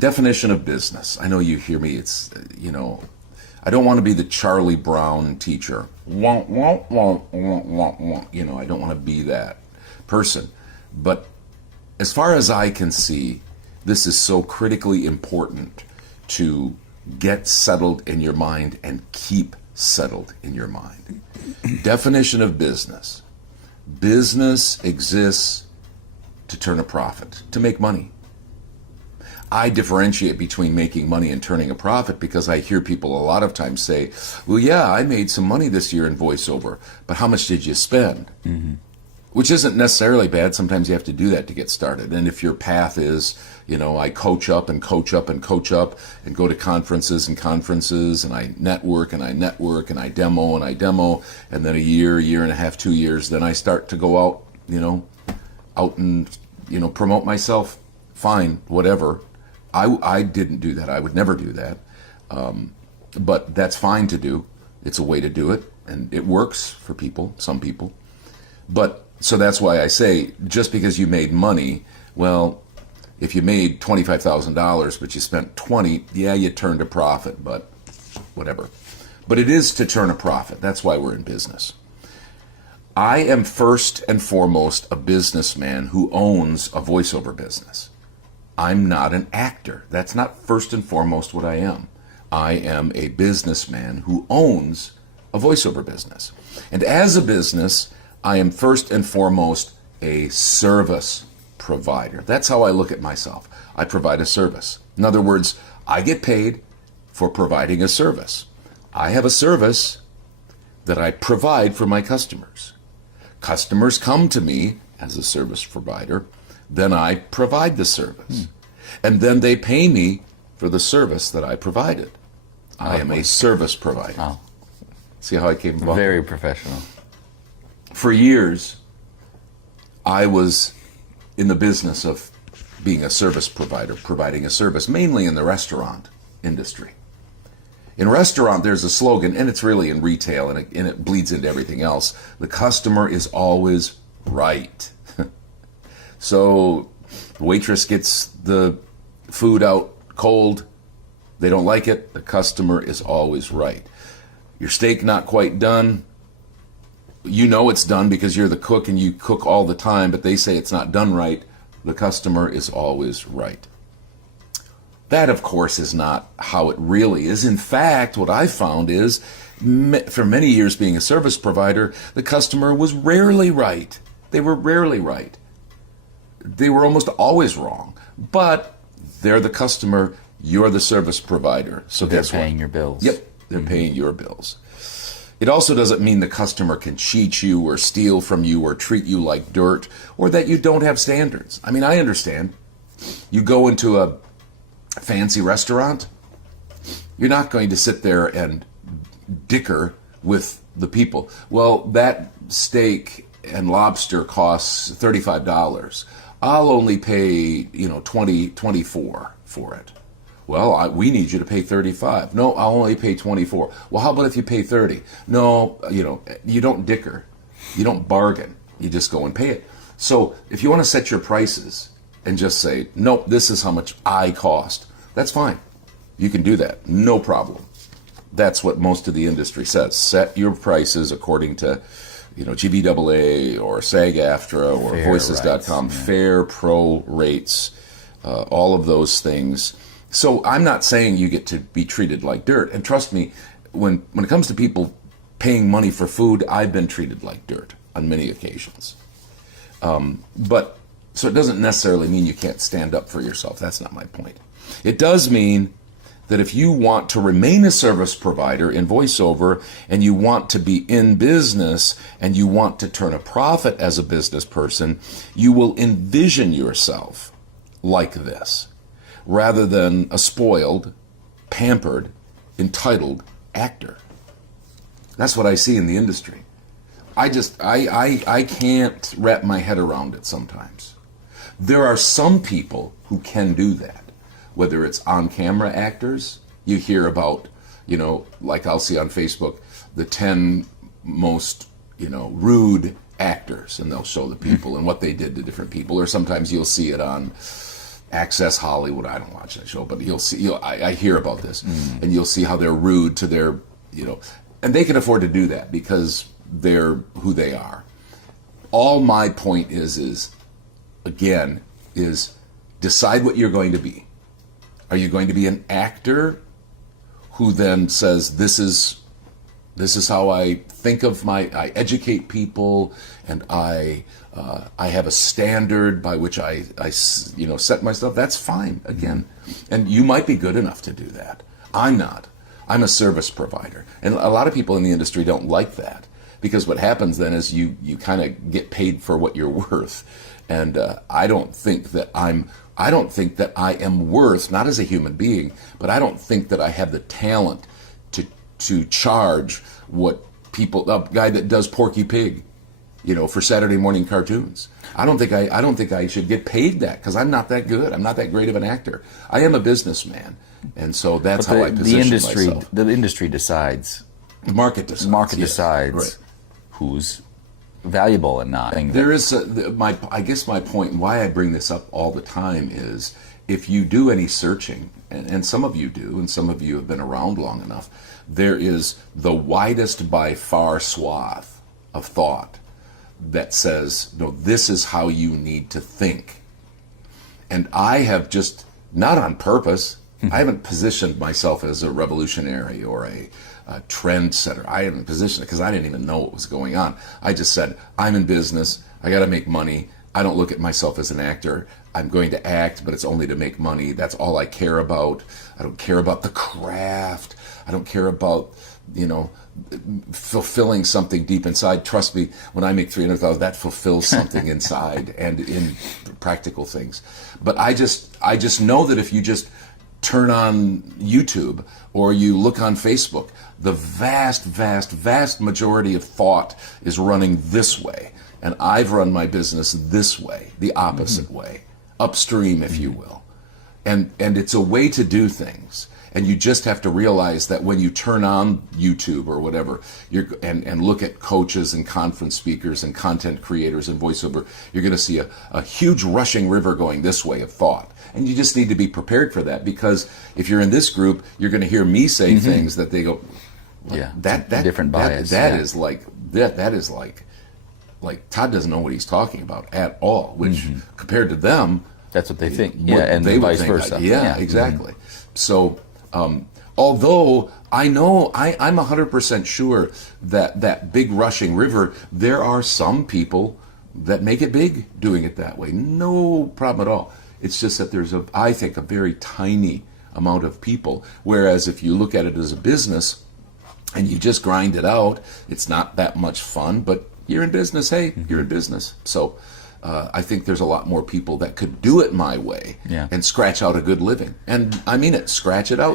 definition of business. I know you hear me. It's, I don't want to be the Charlie Brown teacher. Wah, wah, wah, wah, wah, wah. I don't want to be that person. But as far as I can see, this is so critically important to get settled in your mind and keep settled in your mind. Definition of business. Business exists to turn a profit, to make money. I differentiate between making money and turning a profit because I hear people a lot of times say, well, yeah, I made some money this year in voiceover, but how much did you spend? Mm-hmm. Which isn't necessarily bad. Sometimes you have to do that to get started. And if your path is, I coach up and coach up and coach up and go to conferences and I network and I network and I demo and I demo, and then a year and a half, 2 years, then I start to go out, out and, promote myself. Fine, whatever. I didn't do that. I would never do that. But that's fine to do. It's a way to do it, and it works for people, some people. But so that's why I say, just because you made money, well, if you made $25,000 but you spent 20, yeah, you turned a profit, but whatever. But it is to turn a profit. That's why we're in business. I am first and foremost a businessman who owns a voiceover business. I'm not an actor. That's not first and foremost what I am. I am a businessman who owns a voiceover business. And as a business, I am first and foremost a service provider. That's how I look at myself. I provide a service. In other words, I get paid for providing a service. I have a service that I provide for my customers. Customers come to me as a service provider, then I provide the service. And then they pay me for the service that I provided. I am a service provider. Oh. See how I came about? Very professional. For years, I was in the business of being a service provider, providing a service, mainly in the restaurant industry. In restaurant, there's a slogan, and it's really in retail, and it bleeds into everything else. The customer is always right. So the waitress gets the food out cold. They don't like it. The customer is always right. Your steak not quite done. You know it's done because you're the cook and you cook all the time, but they say it's not done right. The customer is always right. That, of course, is not how it really is. In fact, what I found is, for many years being a service provider, the customer was rarely right. They were rarely right. They were almost always wrong. But they're the customer, you're the service provider. So they're guess what? paying your bills. Yep, they're paying your bills. It also doesn't mean the customer can cheat you or steal from you or treat you like dirt or that you don't have standards. I mean, I understand. You go into a fancy restaurant, you're not going to sit there and dicker with the people. Well, that steak and lobster costs $35. I'll only pay, $24 for it. Well, we need you to pay $35. No, I'll only pay $24. Well, how about if you pay $30? No, you don't dicker. You don't bargain. You just go and pay it. So if you want to set your prices and just say, nope, this is how much I cost, that's fine. You can do that. No problem. That's what most of the industry says. Set your prices according to, GBAA or SAG-AFTRA or Fair Voices.com, rates, yeah. Fair Pro rates, all of those things. So I'm not saying you get to be treated like dirt. And trust me, when it comes to people paying money for food, I've been treated like dirt on many occasions. But so it doesn't necessarily mean you can't stand up for yourself. That's not my point. It does mean that if you want to remain a service provider in voiceover and you want to be in business and you want to turn a profit as a business person, you will envision yourself like this, rather than a spoiled, pampered, entitled actor. That's what I see in the industry. I can't wrap my head around it sometimes. There are some people who can do that, whether it's on-camera actors. You hear about, like I'll see on Facebook, the 10 most, rude actors, and they'll show the people and what they did to different people. Or sometimes you'll see it on Access Hollywood. I don't watch that show, but I hear about this, and you'll see how they're rude to their, and they can afford to do that because they're who they are. All my point is decide what you're going to be. Are you going to be an actor who then says, this is how I think of I educate people, and I have a standard by which I set myself. That's fine, again. And you might be good enough to do that. I'm not. I'm a service provider. And a lot of people in the industry don't like that, because what happens then is you kind of get paid for what you're worth. And I don't think that I am worth, not as a human being, but I don't think that I have the talent to charge what people, a guy that does Porky Pig, for Saturday morning cartoons. I don't think I should get paid that, because I'm not that good. I'm not that great of an actor. I am a businessman, and so that's how I position myself. The industry decides. The market decides. Market decides right. Who's valuable and not. There is I guess my point, and why I bring this up all the time, is if you do any searching, and some of you do, and some of you have been around long enough, there is the widest by far swath of thought that says, no, this is how you need to think. And I have just, not on purpose, I haven't positioned myself as a revolutionary or a trendsetter. I haven't positioned it because I didn't even know what was going on. I just said, I'm in business, I got to make money. I don't look at myself as an actor. I'm going to act, but it's only to make money. That's all I care about. I don't care about the craft. I don't care about, fulfilling something deep inside. Trust me, when I make $300,000, that fulfills something inside and in practical things. But I just know that if you just turn on YouTube or you look on Facebook, the vast, vast, vast majority of thought is running this way. And I've run my business this way, the opposite way, upstream, if you will. And it's a way to do things. And you just have to realize that when you turn on YouTube or whatever, and look at coaches and conference speakers and content creators and voiceover, you're going to see a huge rushing river going this way of thought. And you just need to be prepared for that, because if you're in this group, you're going to hear me say things that they go, yeah, that different bias. That is like Todd doesn't know what he's talking about at all, which compared to them, that's what they think. Yeah, and they vice versa. Yeah, exactly. So, although I know I'm 100% sure that big rushing river, there are some people that make it big doing it that way. No problem at all. It's just that there's I think a very tiny amount of people. Whereas if you look at it as a business and you just grind it out, it's not that much fun, but you're in business. Hey, you're in business. So I think there's a lot more people that could do it my way and scratch out a good living. And I mean it, scratch it out.